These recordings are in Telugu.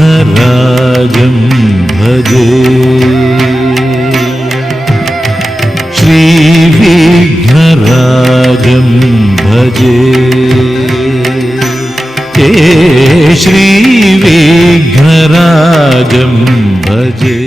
श्रीविघ्नराजं भजे श्रीविघ्नराजं भजे श्रीविघ्नराजं भजे।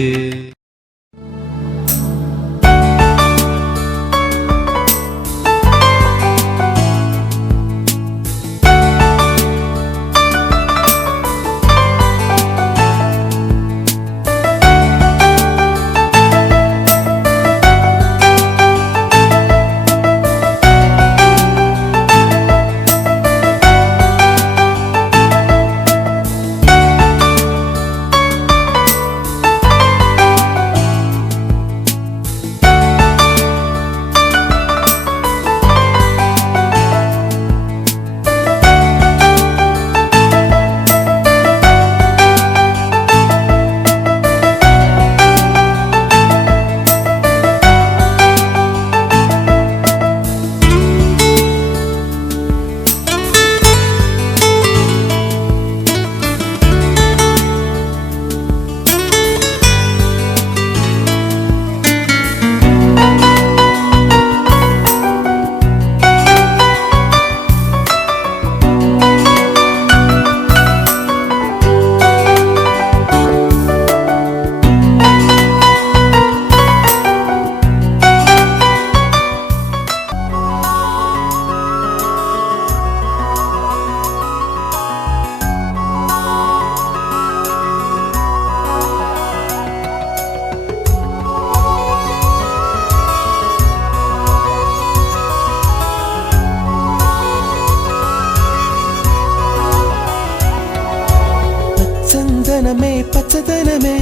పచ్చదనమే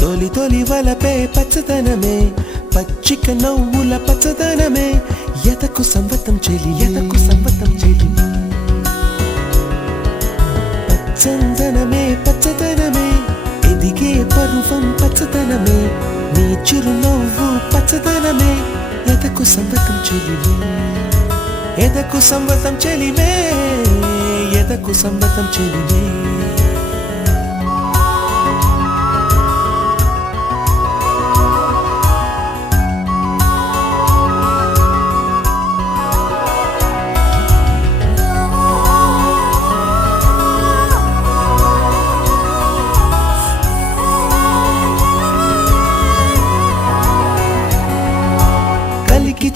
తొలి తొలి వలపే పచ్చదనమే పచ్చిక నవ్వుల పచ్చదనమే ఎదకు సంవతం చెలి పచ్చదనమే పచ్చదనమే ఎదిగే పరువం పచ్చదనమే నీ చిరునవ్వు పచ్చదనమే ఎదకు సంవతం చెలివే ఎదకు సంవతం చెలివే ఎదకు సంవతం చెలివే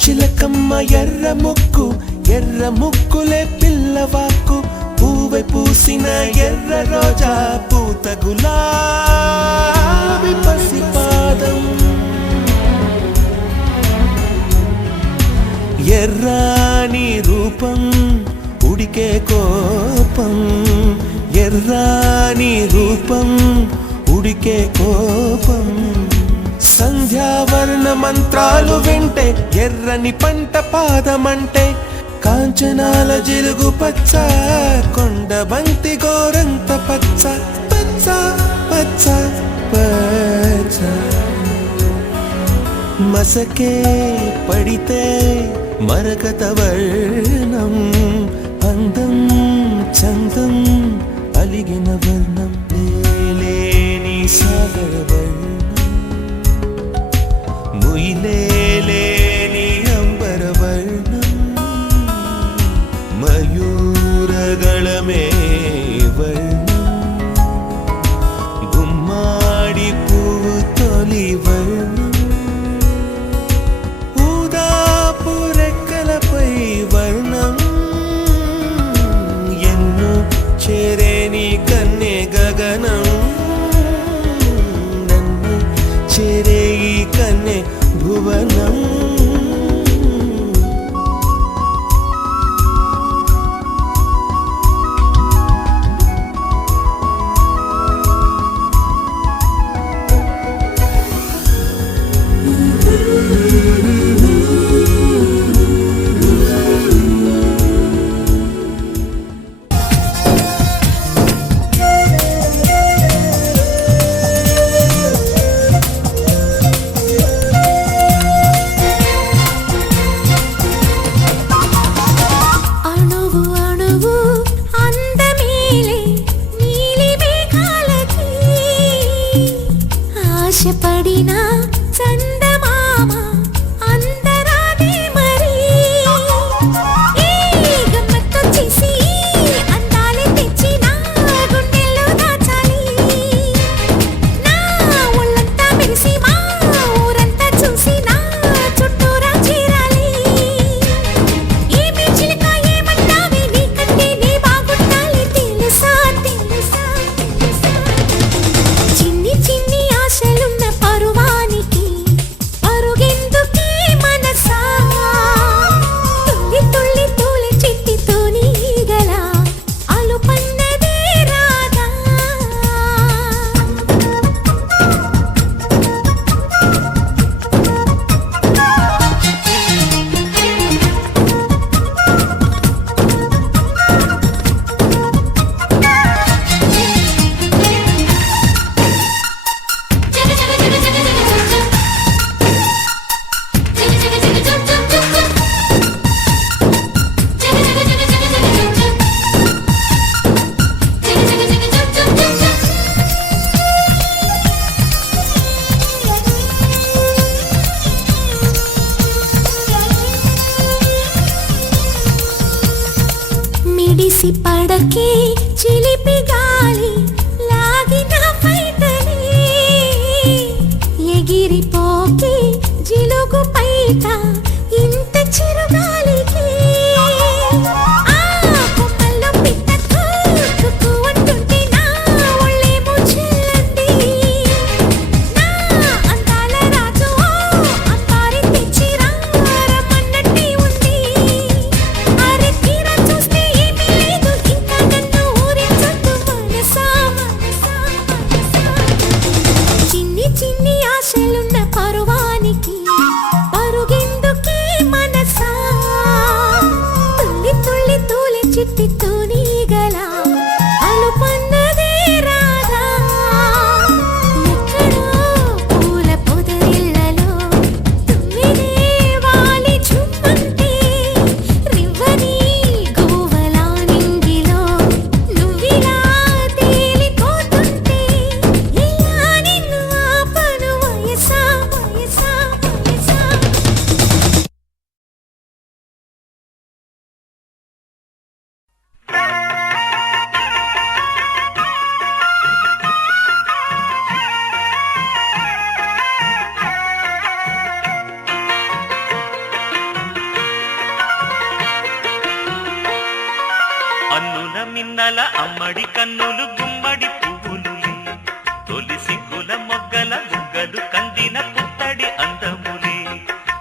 చిలకమ్మ ఎర్ర ముక్కులే పిల్లవాకు పూవె పూసిన ఎర్ర రోజా పూత గులాబీ పసిపాదం ఎర్రాని రూపం ఉడికే కోపం ఎర్రాని రూపం ఉడికే కోపం సంధ్యావర్ణ మంత్రాలు వింటే ఎర్రని పంట పాదమంటే కాంచనాల జిలుగు పచ్చ కొండ బంతి గోరంత పచ్చ పచ్చ పచ్చ పచ్చ మసకే పడితే మరకత వర్ణం అందం చందం అలిగిన వర్ణం లేని సాగర వర్ణం ముయిలేని అంబరవర్ణం మయూరగళమే వర్ణం గుమ్మాడి పువ్వు తొలి వర్ణం ఊదాపు రెక్కలపై వర్ణం ఎన్ను చేరేని కన్నె గగనం నన్ను చేరే ఈ కన్నె భువనం ఆశపడిన చందమామ అందరాదే మరి ఈ గమ్మత్తొచ్చేసి అందాలే తెచ్చి నా గుండెల్లో దాచాలి నా ఒళ్ళంతా మెరిసి మా ఊరంతా చూసి నా చుట్టూరా చేరాలి ఏమి చిలక ఏమంటావే నీకంటే నీ బాగుండాలి తెలుసా తెలుసా తెలుసా చిన్ని చిన్ని ఆశలున్న పరువానికి పరుగెందుకే మనసా తుల్లి తుల్లి తూలి చిట్టితో నీగల అలుపన్నదే రాగా మిడిసి పడకే చిలిపి గాలి లాగిన పైటని ఎగిరిపోకే జిలుగు పైట ఇంత చిరుగాలికి ఆ కొమ్మల్లో పిట్ట కుక్కు అంటుంటే నా ఒళ్ళేమో చెల్లంది నా అందాల రాజు అంబారి తెచ్చి రమ్మన్నట్టే ఉంది అరే తీరా చూస్తే ఏమీ లేదు ఇంకా నన్ను ఊరించొద్దు మనసా మనసా మనసా చిన్ని చిన్ని ఆశలున్న పరువానికి పరుగెందుకే మనసా తుల్లి తుల్లి తూలి చిట్టితో నీగల అలుపన్నదే రాగా ఎక్కడో పూల పొదరిళ్ళలో తుమ్మిదే వాలి చుమ్మంటే రివ్వని గోవలా నింగిలో నువ్విలా తేలిపోతుంటే ఇలా నిన్ను ఆపను వయసా వయసా వయసా అన్నుల మిన్నల అమ్మడి కన్నులు గుమ్మడి పువ్వులులే తొలి సిగ్గుల మొగ్గల బుగ్గలు కందిన పుత్తడి అందములే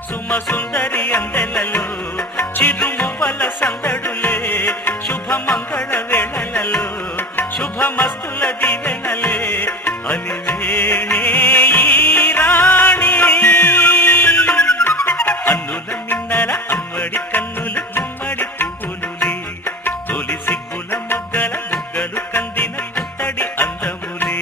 సుమ సుందరి అందెలలో చిరుమువ్వల సందడులే శుభమంగళ వేళలలో శుభమస్తుల దీవెనలే అలివేణే ఈ రాణి అన్నుల మిన్నల అమ్మడి కన్నులు గుమ్మడి పువ్వులులే తొలి సిగ్గుల మొగ్గల బుగ్గలు కందిన పుత్తడి అందములే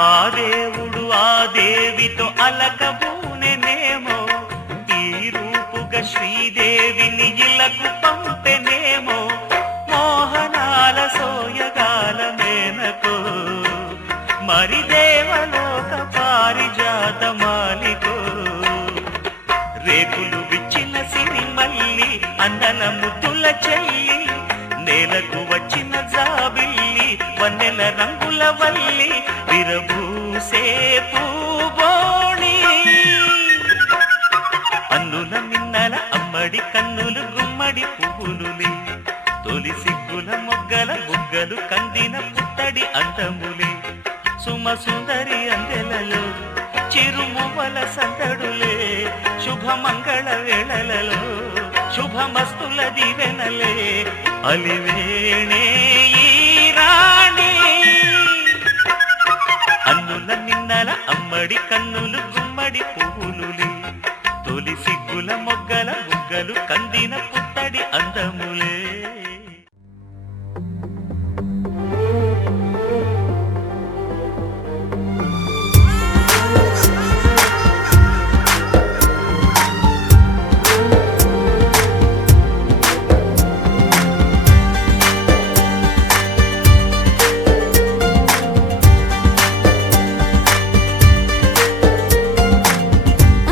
ఆ దేవుడు ఆ దేవితో అలకబూనెనేమో ఈ రూపుగా శ్రీదేవిని ఇలకు పంపెనేమో మోహనాల సోయగాల మేనకో మరి దేవలోక పారిజాత మాలికో రేకులు విచ్చిన సిరిమల్లి అందన ముద్దుల చెల్లి నేలకు వచ్చిన జాబిల్లి వన్నెల రంగుల వల్లి విరబూసే పూబోణి అన్నుల మిన్నల అమ్మడి కన్నులు గుమ్మడి పువ్వులులే తొలి సిగ్గుల మొగ్గల బుగ్గలు కందిన పుత్తడి అందములే సుమ సుందరి అందెలలో చిరుమువ్వల సందడులే శుభమంగళ వేళలలో శుభమస్తుల దీవెనలే అలివేణే ఈ అమ్మడి కన్నులు గుమ్మడి పువ్వులులే తొలి సిగ్గుల మొగ్గల బుగ్గలు కందిన పుత్తడి అందములే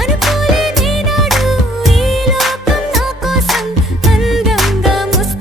అనుకోలే నేనాడు ఈ లోకం నా కోసం అందంగా ముస్తాబై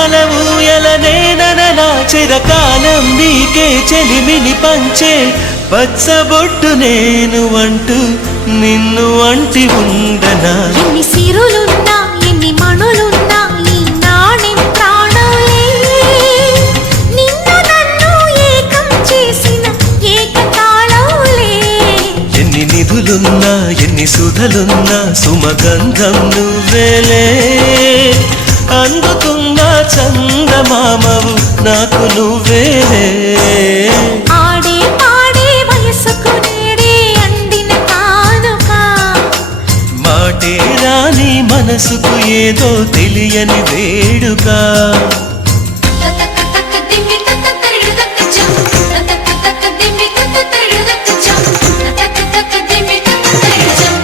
ఊహల ఊయల నేననలా చిరకాలం నీకే చెలిమిని పంచే పచ్చబొట్టు నేను అంటూ నిన్ను అంటి ఉండనా. ఎన్ని సిరులున్నా ఎన్ని మణులున్నా ఈ నాణెం ప్రాణంలే, నిన్ను నన్ను ఏకం చేసిన ఏకతాళంలే. ఎన్ని నిధులున్నా ఎన్ని సుధలున్నా సుమగంధం నువ్వేలే, అందుకున్న చందమామవు నాకు నువ్వేలే. ఆడే పాడే వయసుకు నేడే అందిన కానుక, మాటే రాని మనసుకు ఏదో తెలియని వేడుక. తక తక దిమ్మి తక తరిడు తక జం, తక తక దిమ్మి తక తరిడు తక జం, తక తక దిమ్మి తక తరిడు జం.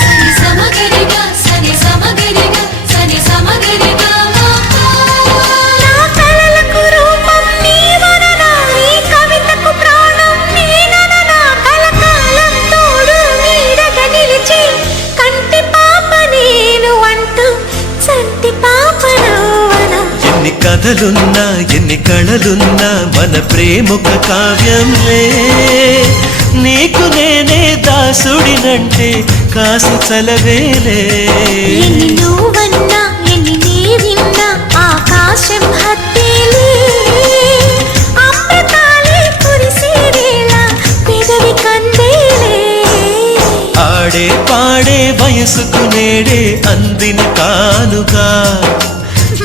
సని సమగరిగా సని సమగరిగా సని సమగరిగా నా కలలకు రూపం నీవననా, నీ కవితకు ప్రాణం నేనననా. కలకాలం తోడు నీడగా నిలిచి కంటి పాప నేను అంటూ చంటి పాప నవ్వనా. ఎన్ని కథలున్నా ఎన్ని కళలున్నా మన ప్రేమొక కావ్యంలే, నీకు నేనే దాసుడినంటే కాసు చలవేలే. ఎన్ని నువ్వన్నా ఎన్ని నీ విన్నా ఆకాశం హత్తేలే, అమృతాలే కురిసేవేళ పెదవి కందేలే. ఆడే పాడే వయసుకు నేడే అందిన కానుక,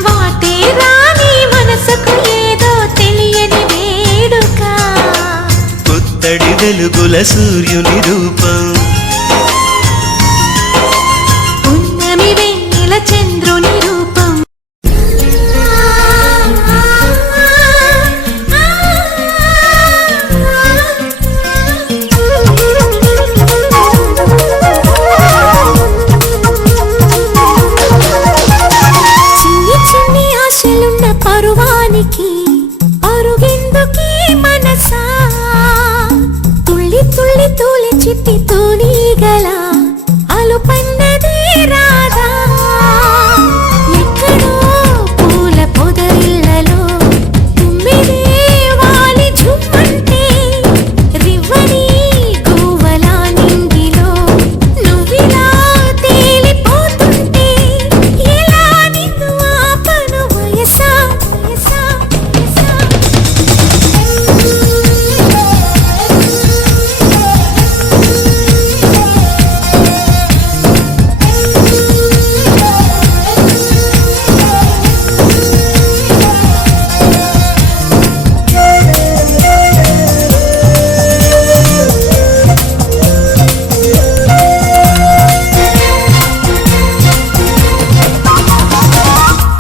వాటే రాని మనసుకు ఏదో తెలియని వేడుక. పుత్తడి వెలుగుల సూర్యుని రూపం, పున్నమి వెన్నెల చంద్రుని రూపం. చిన్ని చిన్ని ఆశలున్న పరువానికి అరుగెందుకీ మనసా, తుళ్ళి తుళ్ళి తూలి చిట్టి తూనీగల అలుపన్నది రాదా. ఎక్కడో పూల పొదరిళ్ళలో తుమ్మిదే వాలి ఝుమ్మంటే, రివ్వని గువ్వలా నింగిలో నువ్విలా తేలిపోతుంటే, ఎలా నిన్ను ఆపను వయసా వయసా వయసా.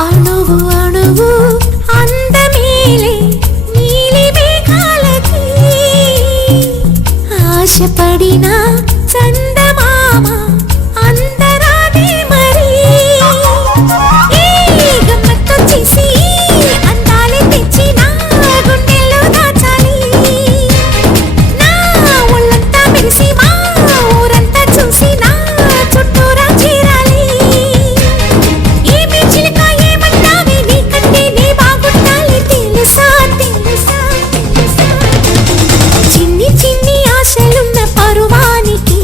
అణువు అణువు అందమేలే నీలి మేఘాలకి, ఆశపడిన చందమామ అందరాదే మరి. ఈ గమ్మత్తు చేసి అందాలే తెచ్చి నా గుండెల్లో దాచాలి, నా ఒళ్ళంతా మెరిసి మా ఊరంతా చూసి నా చుట్టూరా చేరాలి. ఏమి చిలక ఏమన్నావే నీకంటే నీ బాగుండాలి తెలుసా తెలుసా తెలుసా. చిన్ని చిన్ని ఆశలున్న పరువానికి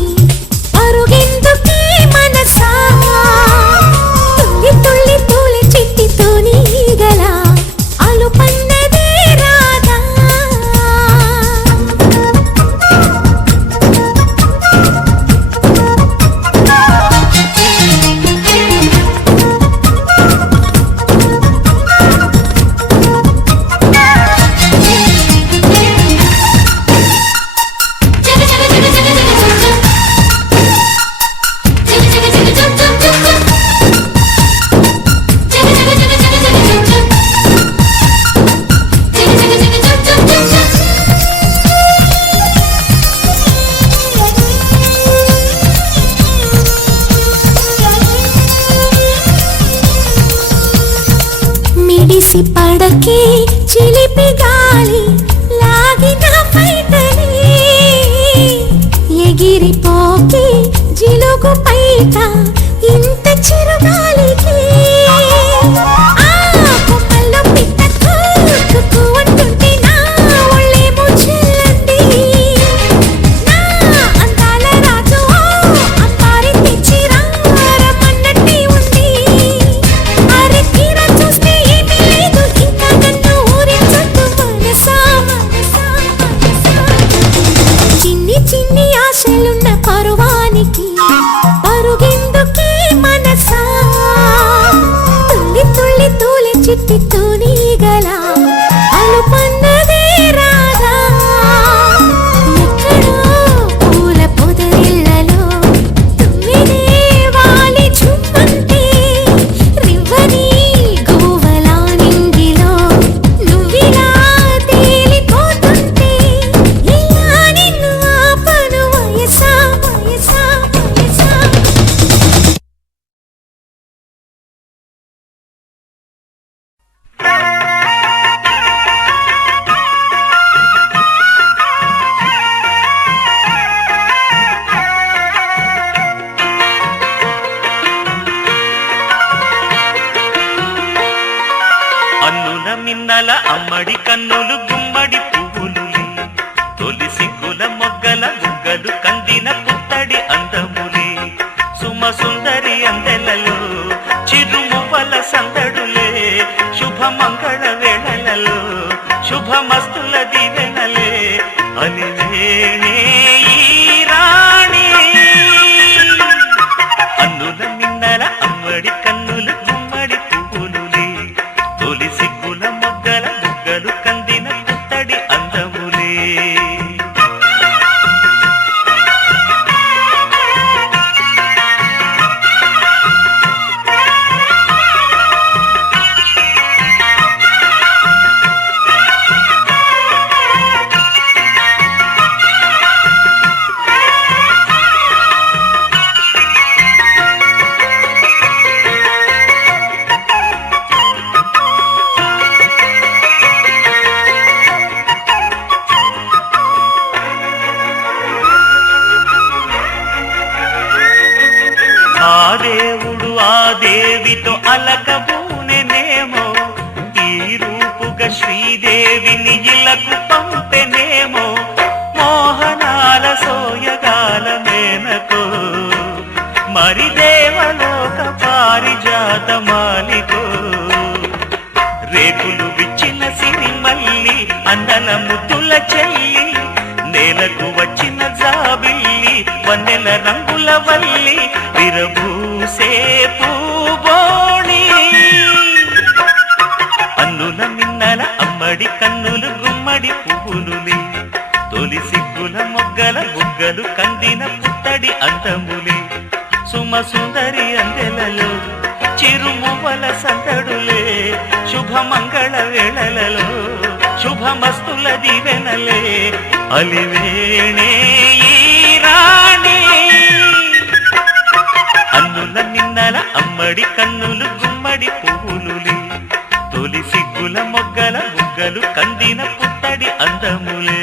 అమ్మడి కన్నులు గుమ్మడి పువ్వులులే తొలి సిగ్గుల మొగ్గల బుగ్గలు కందిన పుత్తడి అందములే సుమ సుందరి అందెలలో చిరుమువ్వల సందడులే శుభమంగళ వేళలలో శుభమస్తుల దీవెనలే అలివేణే ఈ రాణి అన్నుల మిన్నల అమ్మడి కన్నులు గుమ్మడి పువ్వులులే తొలి సిగ్గుల మొగ్గల బుగ్గలు కందిన పుత్తడి అందములే ఆ దేవుడు ఆ దేవితో అలకబూనెనేమో ఈ రూపుగా శ్రీదేవిని ఇలకు పంపెనేమో మోహనాల సోయగాల మేనకో మరి దేవలోక పారిజాత మాలికో రేకులు విచ్చిన సిరిమల్లి అందల ముద్దుల చెల్లి నేలకు వచ్చిన జాబిల్లి వన్నెల రంగుల వల్లి విరబూసే పూబోణి అన్నుల మిన్నల అమ్మడి కన్నులు గుమ్మడి పువ్వులులే తొలి సిగ్గుల మొగ్గల బుగ్గలు కందిన పుత్తడి అందములే సుమ సుందరి అందెలలో చిరుమువ్వల సందడులే శుభమంగళ వేళలలో శుభమస్తుల దీవెనలే అలివేణే ఈ రాణి అన్నుల మిన్నల అమ్మడి కన్నులు గుమ్మడి పువ్వులులే తొలి సిగ్గుల మొగ్గల బుగ్గలు కందిన పుత్తడి అందములే